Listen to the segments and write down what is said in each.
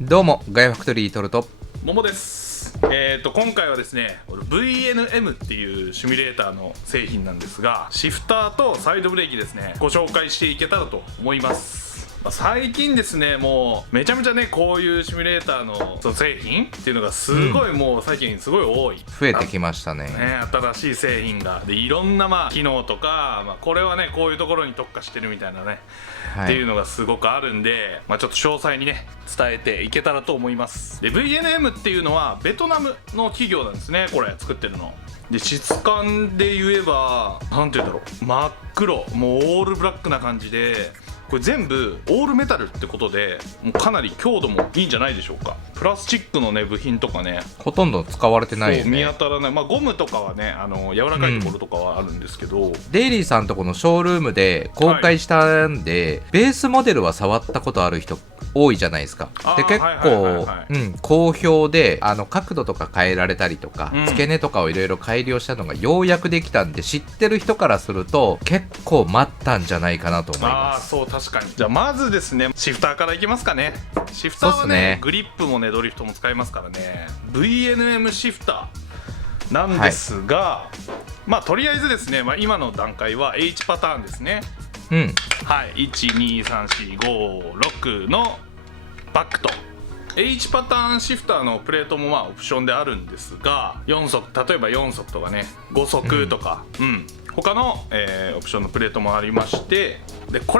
どうもガイアファクトリートルト桃です。今回はですね、VNM っていうシミュレーターの製品なんですが、シフターとサイドブレーキですね、ご紹介していけたらと思います。最近ですね、もうめちゃめちゃね、こういうシミュレーターのその製品っていうのがすごい、もう最近すごい多い、増えてきましたね。新しい製品がで、いろんな機能とか、これはねこういうところに特化してるみたいなね、っていうのがすごくあるんで、ちょっと詳細にね伝えていけたらと思います。で VNM っていうのはベトナムの企業なんですね、これ作ってるので。質感で言えばなんて言うんだろう、真っ黒、もうオールブラックな感じで、これ全部オールメタルってことで、もうかなり強度もいいんじゃないでしょうか。プラスチックのね部品とかね、ほとんど使われてないよね。見当たらない。ゴムとかはね、柔らかいところとかはあるんですけど、デイリーさんとこのショールームで公開したんで、ベースモデルは触ったことある人多いじゃないですか。で結構好評で、角度とか変えられたりとか、付け根とかをいろいろ改良したのがようやくできたんで、知ってる人からすると結構待ったんじゃないかなと思います。そう確かに。じゃあまずですね、シフターからいきますかね。シフターはね、グリップもねドリフトも使えますからね。 VNM シフターなんですが、とりあえずですね、今の段階は H パターンですね。はい、12345のバックと H パターンシフターのプレートもオプションであるんですが、4速、例えば4速とかね、5速とか、他の、オプションのプレートもありまして、でこ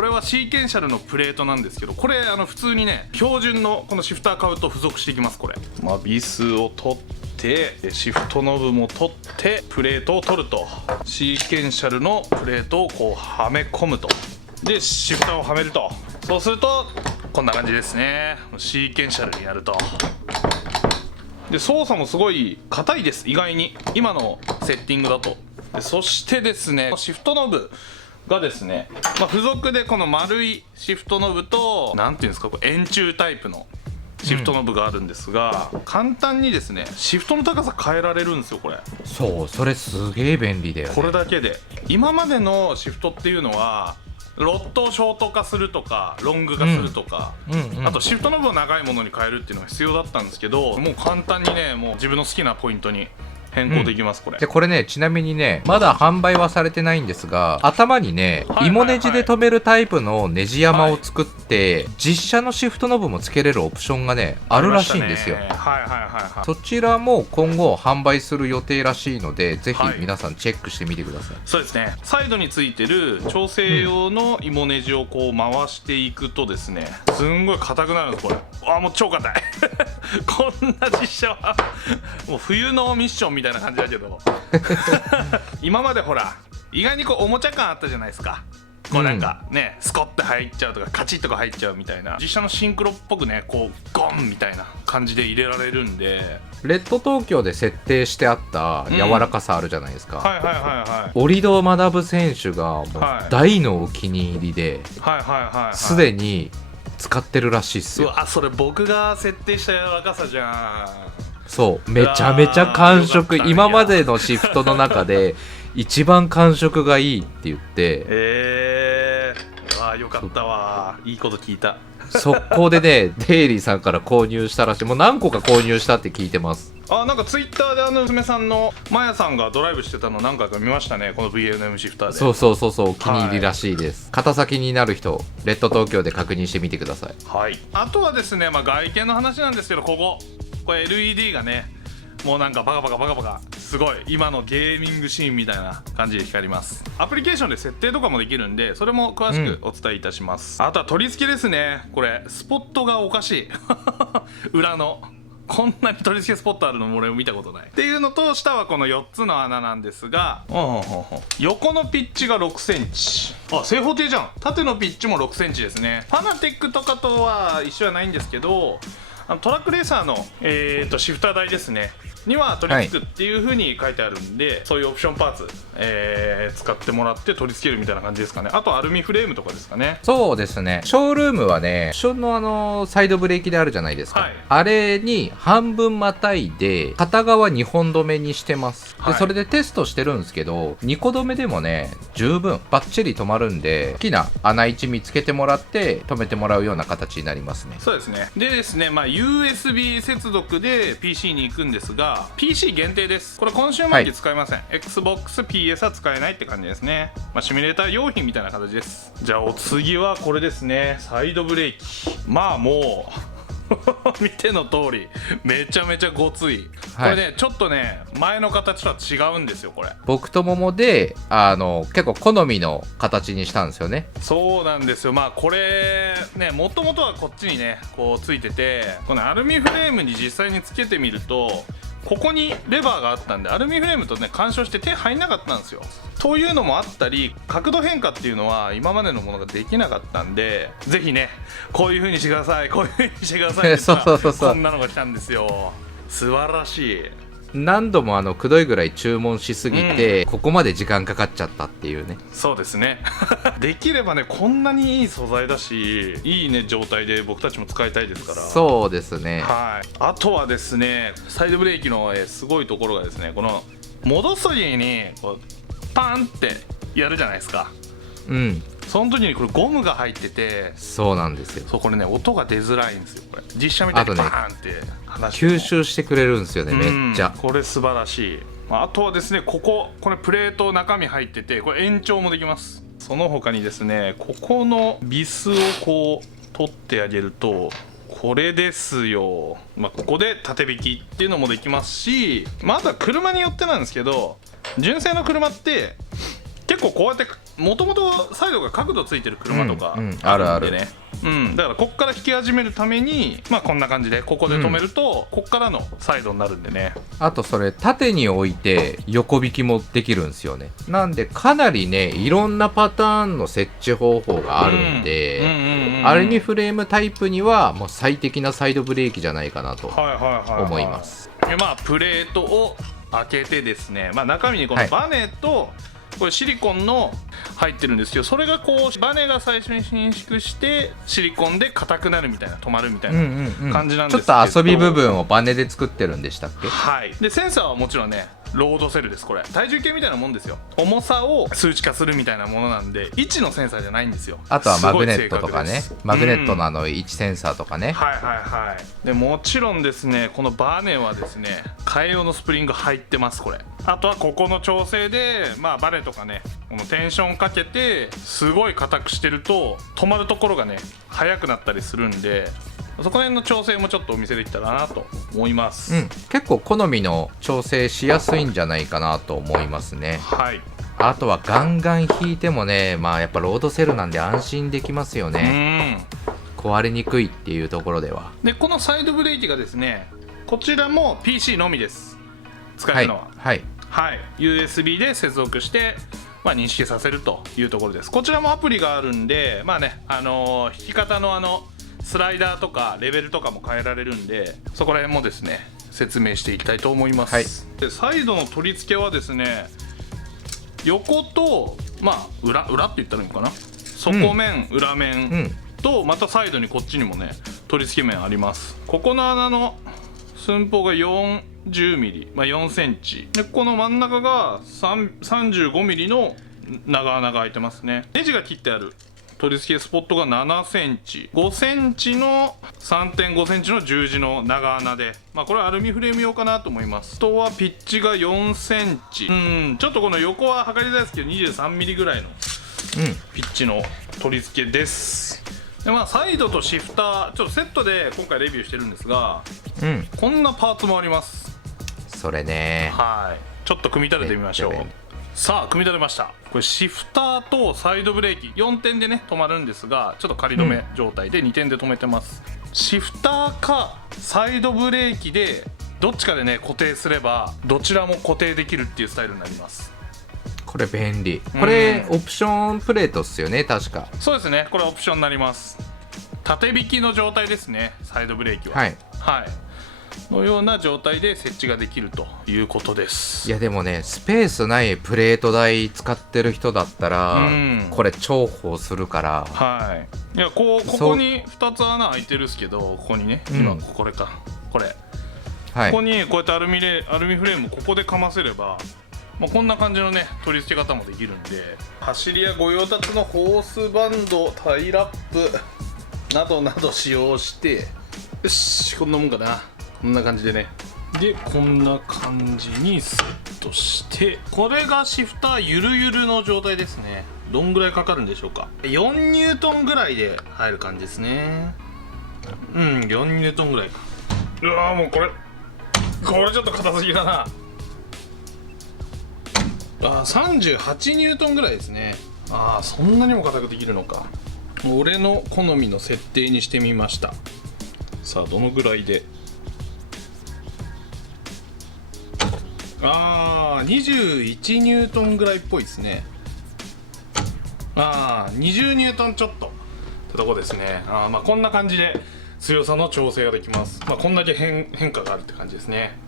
れはシーケンシャルのプレートなんですけど、これ普通にね標準のこのシフター買うと付属していきます。これビスを取ってシフトノブも取ってプレートを取ると、シーケンシャルのプレートをこうはめ込むと、でシフターをはめると、そうするとこんな感じですね。シーケンシャルにやると、で操作もすごい硬いです、意外に今のセッティングだと。でそしてですね、シフトノブがですね、付属でこの丸いシフトノブと、なんていうんですか、円柱タイプのシフトノブがあるんですが、簡単にですねシフトの高さ変えられるんですよ、これ。そう、それすげえ便利だよね。これだけで。今までのシフトっていうのはロットをショート化するとかロング化するとか、あとシフトノブを長いものに変えるっていうのが必要だったんですけど、もう簡単にね、もう自分の好きなポイントに変更できます、これ。でこれね、ちなみにね、まだ販売はされてないんですが、頭にね、芋ネジで留めるタイプのネジ山を作って、実車のシフトノブも付けれるオプションがねあるらしいんですよ。そちらも今後販売する予定らしいので、ぜひ皆さんチェックしてみてください。そうですね、サイドについてる調整用の芋ネジをこう回していくとですね、すんごい硬くなるんです、これ。もう超硬いこんな実車はもう冬のミッションみたいな感じだけど今までほら意外にこうおもちゃ感あったじゃないですか。こうなんかね、スコッて入っちゃうとかカチッとか入っちゃうみたいな、実写のシンクロっぽくね、こうゴンみたいな感じで入れられるんで。レッド東京で設定してあった柔らかさあるじゃないですか。折戸学選手がもう大のお気に入りで、すでに使ってるらしいっすよ。それ僕が設定した柔らかさじゃん。そう、めちゃめちゃ感触、今までのシフトの中で一番感触がいいって言って、よかったわ、いいこと聞いた。速攻でねデイリーさんから購入したらしい。もう何個か購入したって聞いてます。なんかツイッターで娘さんのマヤさんがドライブしてたの何回か見ましたね、この VNM シフターで。そうお気に入りらしいです。肩先になる人、レッド東京で確認してみてください。あとはですね、外見の話なんですけど、これ LED がね、もうなんかバカバカすごい今のゲーミングシーンみたいな感じで光ります。アプリケーションで設定とかもできるんで、それも詳しくお伝えいたします。あとは取り付けですね。これスポットがおかしい裏のこんなに取り付けスポットあるのも俺見たことないっていうのと、下はこの4つの穴なんですが、横のピッチが6センチ、正方形じゃん。縦のピッチも6センチですね。ファナテックとかとは一緒はないんですけど、トラックレーサーの、シフター台ですねには取り付くっていう風に書いてあるんで、そういうオプションパーツ、使ってもらって取り付けるみたいな感じですかね。あとアルミフレームとかですかね。そうですね。ショールームはね、オプションのサイドブレーキであるじゃないですか、はい、あれに半分またいで片側2本止めにしてます。はい、でそれでテストしてるんですけど、2個止めでもね十分バッチリ止まるんで、好きな穴位置見つけてもらって止めてもらうような形になりますね。そうですね。でですね、USB 接続で PC に行くんですが、 PC 限定です。これコンシューマー機使いません、XBOX、PS は使えないって感じですね。シミュレーター用品みたいな形です。じゃあお次はこれですね、サイドブレーキ。もう見ての通りめちゃめちゃごつい、これねちょっとね前の形とは違うんですよ。これ僕と桃で結構好みの形にしたんですよね。そうなんですよ。これねもともとはこっちにねこうついてて、このアルミフレームに実際につけてみると、ここにレバーがあったんでアルミフレームとね干渉して手入んなかったんですよ。というのもあったり、角度変化っていうのは今までのものができなかったんで、ぜひねこういう風にしてください、こういう風にしてくださいって言ったらこんなのが来たんですよ。素晴らしい。何度もくどいぐらい注文しすぎて、ここまで時間かかっちゃったっていうね。そうですねできればねこんなにいい素材だし、いいね状態で僕たちも使いたいですから。そうですね。はい。あとはですね、サイドブレーキのすごいところがですね、この戻す時にこうパンってやるじゃないですか。その時にこれゴムが入ってて、そうなんですよ。そう、これね音が出づらいんですよ。これ実写みたいにバーンって吸収してくれるんですよね、めっちゃ。これ素晴らしい。あとはですね、これプレート中身入ってて、これ延長もできます。その他にですね、ここのビスをこう取ってあげると、これですよ、ここで縦引きっていうのもできますし、あとは車によってなんですけど、純正の車って結構こうやってもともとサイドが角度ついてる車とかあるんでね、だからこっから引き始めるためにこんな感じでここで止めると、こっからのサイドになるんでね。あとそれ縦に置いて横引きもできるんですよね。なんでかなりねいろんなパターンの設置方法があるんで、アルミフレームタイプにはもう最適なサイドブレーキじゃないかなと思います。プレートを開けてですね、中身にこのバネと、これシリコンの入ってるんですけど、それがこうバネが最初に伸縮してシリコンで硬くなるみたいな、止まるみたいな感じなんですけど、ちょっと遊び部分をバネで作ってるんでしたっけ。はい。でセンサーはもちろんねロードセルです。これ体重計みたいなもんですよ。重さを数値化するみたいなものなんで、位置のセンサーじゃないんですよ。あとはマグネットとかね、マグネットの位置センサーとかね、でもちろんですね、このバネはですね替え用のスプリング入ってます。これあとはここの調整で、バネとかね、このテンションかけてすごい硬くしてると止まるところがね速くなったりするんで、そこら辺の調整もちょっとお見せできたらなと思います。結構好みの調整しやすいんじゃないかなと思いますね。あとはガンガン引いてもね、やっぱロードセルなんで安心できますよね。壊れにくいっていうところでは。でこのサイドブレーキがですね、こちらも PC のみです。使えるのはUSB で接続して認識させるというところです。こちらもアプリがあるんで、弾き方のスライダーとかレベルとかも変えられるんで、そこら辺もですね説明していきたいと思います。でサイドの取り付けはですね、横と裏って言ったらいいのかな、底面、裏面と、またサイドにこっちにもね取り付け面あります。ここの穴の寸法が40ミリ、4センチで、この真ん中が35ミリの長穴が開いてますね。ネジが切ってある取り付けスポットが7センチ、5センチの 3.5 センチの十字の長穴で、これはアルミフレーム用かなと思います。あとはピッチが4センチ、ちょっとこの横は測りづらいですけど23ミリぐらいのピッチの取り付けです。でサイドとシフターちょっとセットで今回レビューしてるんですが、こんなパーツもあります。それね、ちょっと組み立ててみましょう。さあ組み立てました。これシフターとサイドブレーキ4点でね止まるんですが、ちょっと仮止め状態で2点で止めてます。シフターかサイドブレーキでどっちかでね固定すればどちらも固定できるっていうスタイルになります。これ便利。これオプションプレートっすよね、確か。そうですね、これオプションになります。縦引きの状態ですね、サイドブレーキは。のような状態で設置ができるということです。いやでもね、スペースないプレート台使ってる人だったら、これ重宝するから。はい。いやここに2つ穴開いてるっすけど、ここにね、今これか、これ、はい、ここにこうやってアルミフレームここでかませれば、まあ、こんな感じのね取り付け方もできるんで、走りや御用達のホースバンド、タイラップなどなど使用して、よし、こんなもんかな。こんな感じでね、でこんな感じにセットして、これがシフターゆるゆるの状態ですね。どんぐらいかかるんでしょうか。4ニュートンぐらいで入る感じですね。4ニュートンぐらいか。うわー、もうこれちょっと硬すぎだな。38ニュートンぐらいですね。そんなにも硬くできるのか。俺の好みの設定にしてみました。さあどのぐらいで、21ニュートンぐらいっぽいですね。20ニュートンちょっとってとこですね。まあこんな感じで強さの調整ができます。まあこんだけ変化があるって感じですね。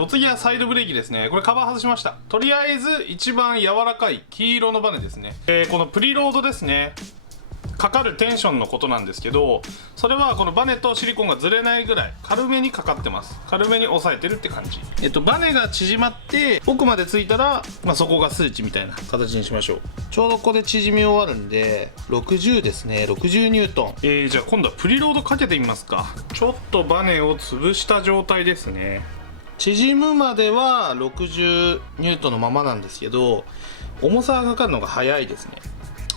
お次はサイドブレーキですね。これカバー外しました。とりあえず一番柔らかい黄色のバネですね。このプリロードですね、かかるテンションのことなんですけど、それはこのバネとシリコンがずれないぐらい軽めにかかってます。軽めに押さえてるって感じ。バネが縮まって奥までついたら、そこが数値みたいな形にしましょう。ちょうどここで縮み終わるんで60ですね。60ニュートン。じゃあ今度はプリロードかけてみますか。ちょっとバネを潰した状態ですね。縮むまでは60ニュートンのままなんですけど、重さがかかるのが早いですね。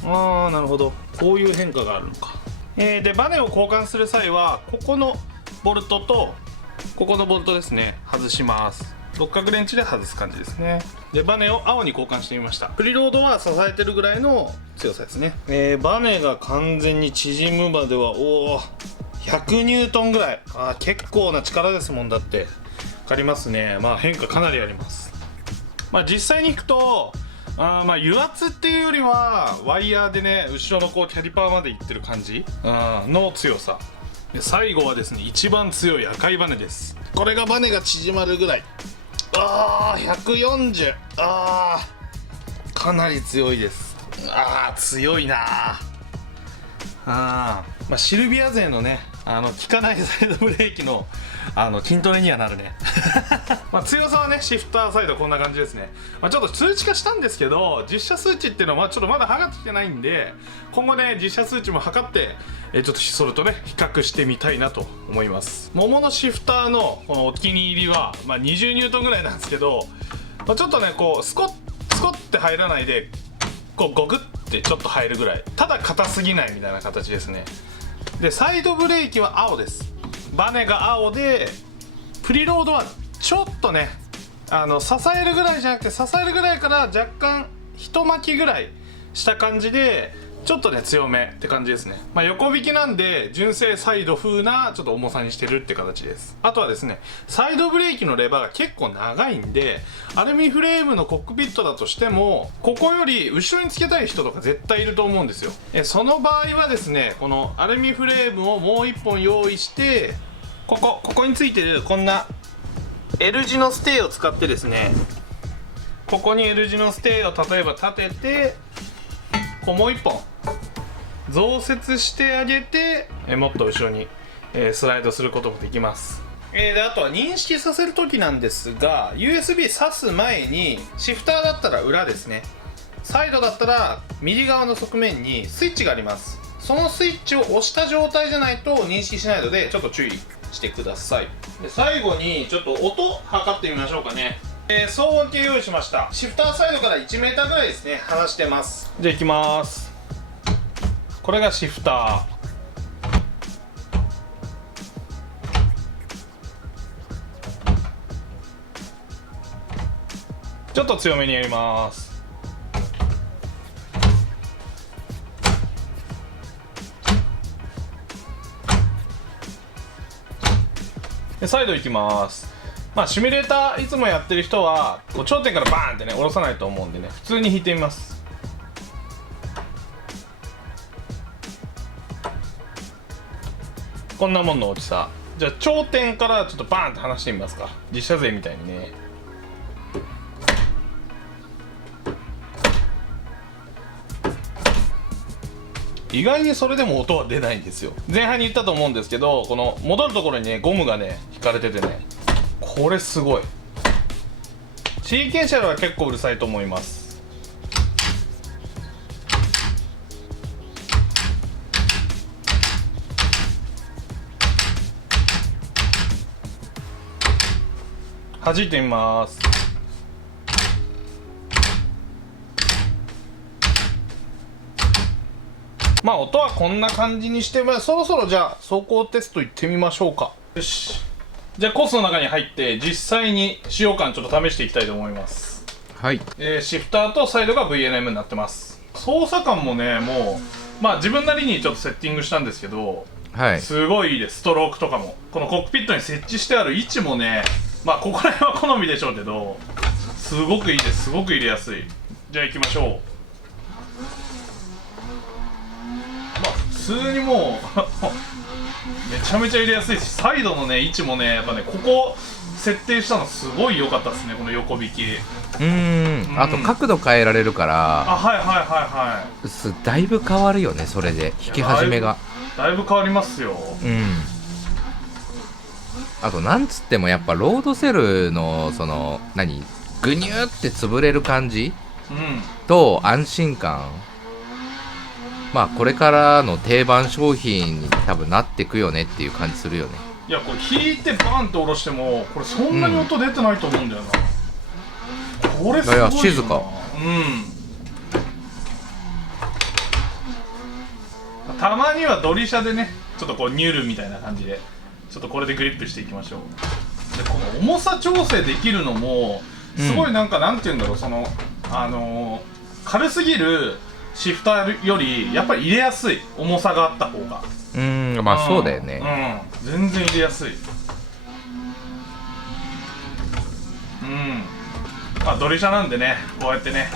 なるほど、こういう変化があるのか。でバネを交換する際はここのボルトとここのボルトですね、外します。六角レンチで外す感じですね。でバネを青に交換してみました。プリロードは支えてるぐらいの強さですね。バネが完全に縮むまでは100ニュートンぐらい。結構な力ですもん。だって分かりますね。変化かなりあります。実際にいくと油圧っていうよりはワイヤーでね、後ろのキャリパーまでいってる感じの強さで、最後はですね一番強い赤いバネです。これがバネが縮まるぐらい。140。かなり強いです。強いな。シルビア勢のね効かないサイドブレーキの筋トレにはなるね。強さはねシフターサイドこんな感じですね。ちょっと数値化したんですけど、実写数値っていうのはちょっとまだ測ってきてないんで、今後ね実写数値も測ってちょっとそれとね比較してみたいなと思います。桃のシフターのこのお気に入りは、20ニュートンぐらいなんですけど、ちょっとねスコって入らないでゴクってちょっと入るぐらい、ただ硬すぎないみたいな形ですね。でサイドブレーキは青です。バネが青で、プリロードはちょっとね支えるぐらいじゃなくて、支えるぐらいから若干一巻きぐらいした感じで、ちょっとね強めって感じですね。横引きなんで純正サイド風なちょっと重さにしてるって形です。あとはですね、サイドブレーキのレバーが結構長いんで、アルミフレームのコックピットだとしてもここより後ろにつけたい人とか絶対いると思うんですよ。その場合はですね、このアルミフレームをもう1本用意して、ここについてるこんな L 字のステーを使ってですね、ここに L 字のステーを例えば立てて、もう1本増設してあげて、もっと後ろにスライドすることもできます。であとは認識させる時なんですが、 USB 挿す前にシフターだったら裏ですね、サイドだったら右側の側面にスイッチがあります。そのスイッチを押した状態じゃないと認識しないのでちょっと注意してください。で最後にちょっと音測ってみましょうかね。騒音計用意しました。シフターサイドから 1m ぐらいですね離してます。じゃあいきます。これがシフター。ちょっと強めにやります。で再度いきます。シミュレーターいつもやってる人は頂点からバーンってね下ろさないと思うんでね、普通に弾いてみます。こんなもんの大きさじゃあ頂点からちょっとバーンって離してみますか、実車税みたいにね。意外にそれでも音は出ないんですよ。前半に言ったと思うんですけど、この戻るところにねゴムがね引かれててね、これすごい。シーケンシャルは結構うるさいと思います。弾いてみます。まあ音はこんな感じにして、そろそろじゃあ走行テストいってみましょうか。よし、じゃあコースの中に入って実際に使用感ちょっと試していきたいと思います。はい。シフターとサイドが VNM になってます。操作感もね、もうまあ自分なりにちょっとセッティングしたんですけど、はい。すごいいいです。ストロークとかもこのコックピットに設置してある位置もね、まあここら辺は好みでしょうけど、すごくいいです。すごく入れやすい。じゃあ行きましょう。まあ普通にもうめちゃめちゃ入れやすいし、サイドのね位置もね、やっぱね、ここ設定したのすごい良かったですね、この横引き。あと角度変えられるからあ、はいはいはいはい、だいぶ変わるよね。それで引き始めがだいぶ変わりますよ。あとなんつってもやっぱロードセルのそのグニューって潰れる感じと安心感、まあこれからの定番商品に多分なってくよねっていう感じするよね。いやこれ引いてバンって下ろしてもこれそんなに音出てないと思うんだよな、これすごいよな。静か。たまにはドリシャでね、ちょっとこうニュルみたいな感じでちょっとこれでグリップしていきましょう。でこの重さ調整できるのもすごいなんか、なんていうんだろう、その軽すぎるシフターよりやっぱり入れやすい、重さがあった方が。まあそうだよね。全然入れやすい。まあドリシャなんでね、こうやってね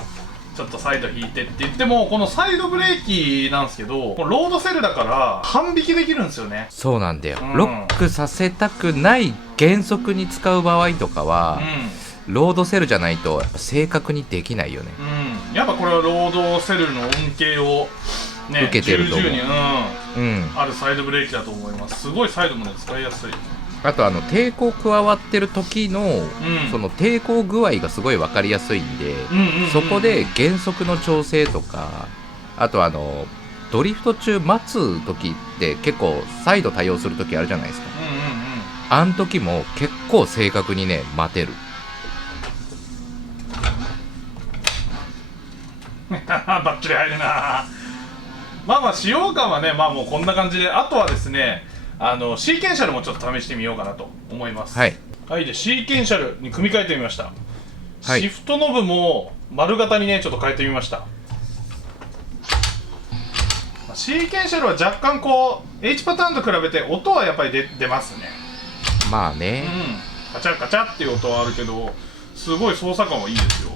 ちょっとサイド引いてって言っても、このサイドブレーキなんですけど、このロードセルだから半引きできるんですよね。そうなんだよ、ロックさせたくない減速に使う場合とかは、ロードセルじゃないとやっぱ正確にできないよね。やっぱこれはロードセルの恩恵をね、受けてると思う。重々にあるサイドブレーキだと思います。すごいサイドもね使いやすい。あと抵抗加わってる時の、その抵抗具合がすごい分かりやすいんで、そこで減速の調整とか、あとドリフト中待つ時って結構サイド対応する時あるじゃないですか。あん時も結構正確にね待てる。バッチリ入るな。まあまあ使用感はね、まあもうこんな感じで、あとはですね、シーケンシャルもちょっと試してみようかなと思います。はい、でシーケンシャルに組み替えてみました。シフトノブも丸型にねちょっと変えてみました。シーケンシャルは若干こう H パターンと比べて音はやっぱり出ますね。まあね、カチャカチャっていう音はあるけど、すごい操作感はいいですよ。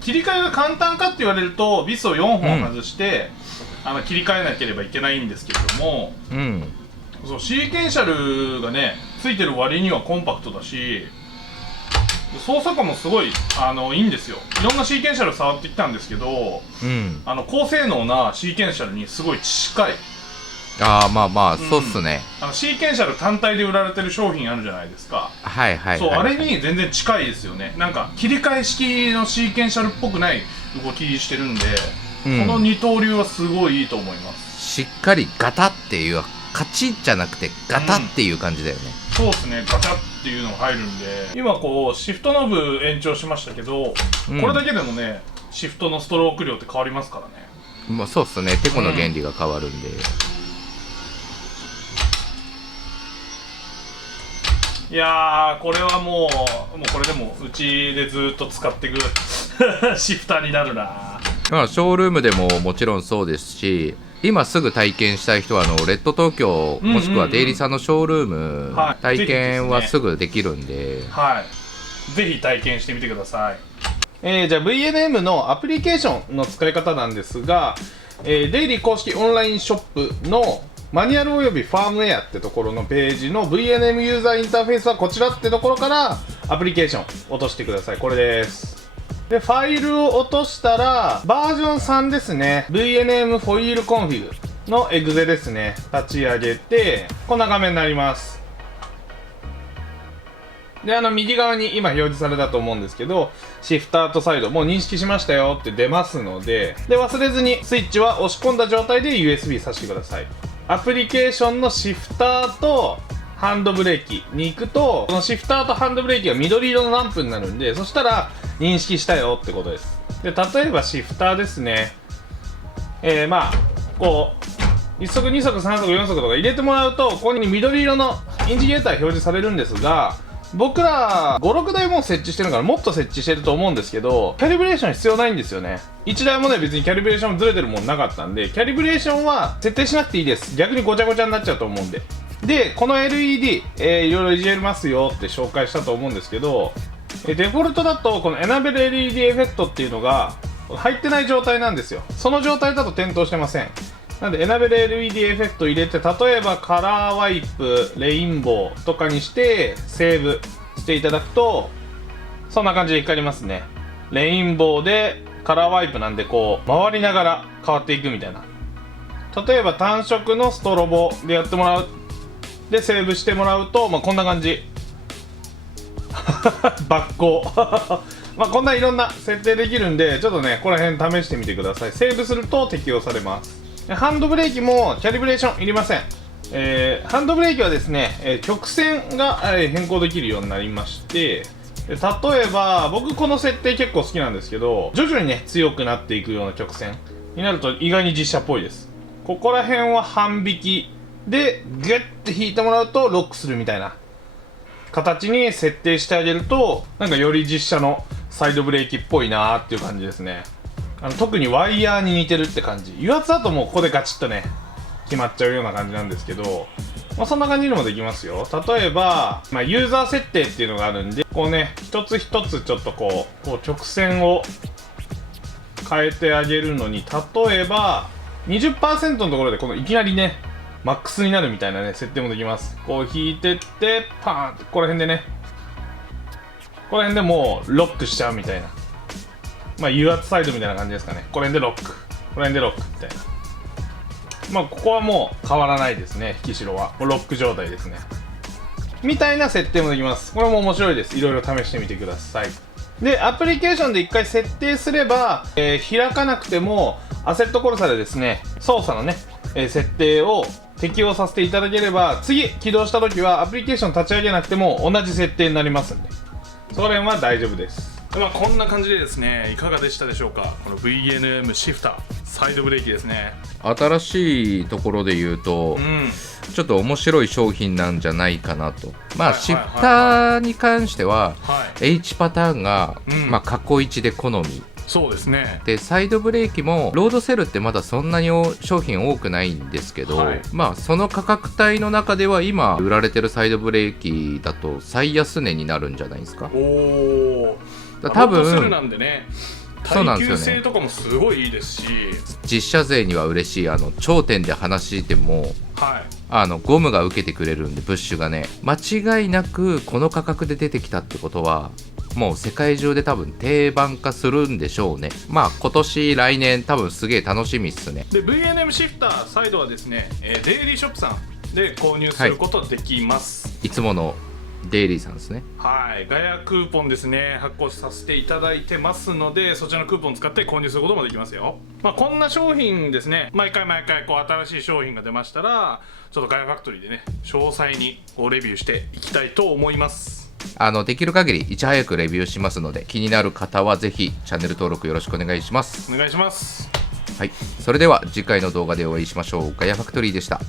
切り替えが簡単かって言われるとビスを4本外して、切り替えなければいけないんですけれども、そうシーケンシャルがねついてる割にはコンパクトだし、操作感もすごいいいんですよ。いろんなシーケンシャル触ってきたんですけど、高性能なシーケンシャルにすごい近い。まあまあそうっすね。シーケンシャル単体で売られてる商品あるじゃないですか。そう、あれに全然近いですよね。なんか切り替え式のシーケンシャルっぽくない動きしてるんで、この二刀流はすごいいいと思います。しっかりガタっていう、カチッじゃなくてガタっていう感じだよね。そうですね、ガチャっていうのが入るんで、今こうシフトノブ延長しましたけど、これだけでもねシフトのストローク量って変わりますからね。まあそうっすね、テコの原理が変わるんで、いやーこれはもうこれでもうちでずっと使っていくシフターになるな。まあショールームでももちろんそうですし、今すぐ体験したい人はレッド東京もしくはデイリーさんのショールーム、体験はすぐできるんで、ぜひ体験してみてください。じゃあ VNM のアプリケーションの使い方なんですが、デイリー公式オンラインショップのマニュアルおよびファームウェアってところのページの VNM ユーザーインターフェースはこちらってところからアプリケーション落としてください。これです。で、ファイルを落としたら、バージョン3ですね。VNM フォイールコンフィグのエグゼですね。立ち上げて、こんな画面になります。で、右側に今表示されたと思うんですけど、シフターとサイド、もう認識しましたよって出ますので、で、忘れずにスイッチは押し込んだ状態で USB 挿してください。アプリケーションのシフターとハンドブレーキに行くと、このシフターとハンドブレーキが緑色のランプになるんで、そしたら認識したよってことです。で、例えばシフターですね。まあ、こう、1速、2速、3速、4速とか入れてもらうと、ここに緑色のインジゲーター表示されるんですが、僕ら5、6台も設置してるからもっと設置してると思うんですけど、キャリブレーション必要ないんですよね。1台もね、別にキャリブレーションずれてるもんなかったんで、キャリブレーションは設定しなくていいです。逆にごちゃごちゃになっちゃうと思うんで。で、この LED、いろいろいじれますよって紹介したと思うんですけど、デフォルトだとこのエナベル LED エフェクトっていうのが入ってない状態なんですよ。その状態だと点灯してません。なのでエナベル LED エフェクト入れて、例えばカラーワイプ、レインボーとかにしてセーブしていただくと、そんな感じで光りますね。レインボーでカラーワイプなんでこう回りながら変わっていくみたいな。例えば単色のストロボでやってもらう、でセーブしてもらうと、こんな感じバッコこんないろんな設定できるんで、ちょっとねこの辺試してみてください。セーブすると適用されます。ハンドブレーキもキャリブレーションいりません。ハンドブレーキはですね、曲線が変更できるようになりまして、例えば僕この設定結構好きなんですけど、徐々にね強くなっていくような曲線になると意外に実写っぽいです。ここら辺は半引きでギュッて引いてもらうとロックするみたいな形に設定してあげると、なんかより実写のサイドブレーキっぽいなーっていう感じですね。特にワイヤーに似てるって感じ。油圧だともうここでガチッとね決まっちゃうような感じなんですけど、そんな感じにもできますよ。例えば、ユーザー設定っていうのがあるんで、こうね一つ一つちょっとこう曲線を変えてあげるのに、例えば 20% のところでこのいきなりねマックスになるみたいなね設定もできます。こう引いてってパーンってここら辺でね、この辺でもうロックしちゃうみたいな、油圧サイドみたいな感じですかね。この辺でロック、この辺でロックみたいな。ここはもう変わらないですね。引き代はもうロック状態ですねみたいな設定もできます。これも面白いです。いろいろ試してみてください。で、アプリケーションで1回設定すれば、開かなくてもアセットコルサでですね操作のね、設定を適用させていただければ、次起動した時はアプリケーション立ち上げなくても同じ設定になりますんで、そこら辺は大丈夫です。こんな感じでですね、いかがでしたでしょうか。この VNM シフターサイドブレーキですね。新しいところで言うと、ちょっと面白い商品なんじゃないかなと。シフターに関しては、H パターンが、過去一で好み。そうですね。でサイドブレーキもロードセルってまだそんなに商品多くないんですけど、その価格帯の中では今売られてるサイドブレーキだと最安値になるんじゃないですか。多分ロードセルなんでね、耐久性とかもすごいいいですし、実車税には嬉しい頂点で話しても、ゴムが受けてくれるんで、ブッシュがね間違いなくこの価格で出てきたってことはもう世界中で多分定番化するんでしょうね。今年来年多分すげえ楽しみっすね。で VNM シフターサイドはですね、デイリーショップさんで購入することできます。いつものデイリーさんですね。ガヤクーポンですね発行させていただいてますので、そちらのクーポンを使って購入することもできますよ。こんな商品ですね、毎回こう新しい商品が出ましたら、ちょっとガヤファクトリーでね詳細にレビューしていきたいと思います。できる限りいち早くレビューしますので、気になる方はぜひチャンネル登録よろしくお願いします。お願いします。それでは次回の動画でお会いしましょう。ガヤファクトリーでした。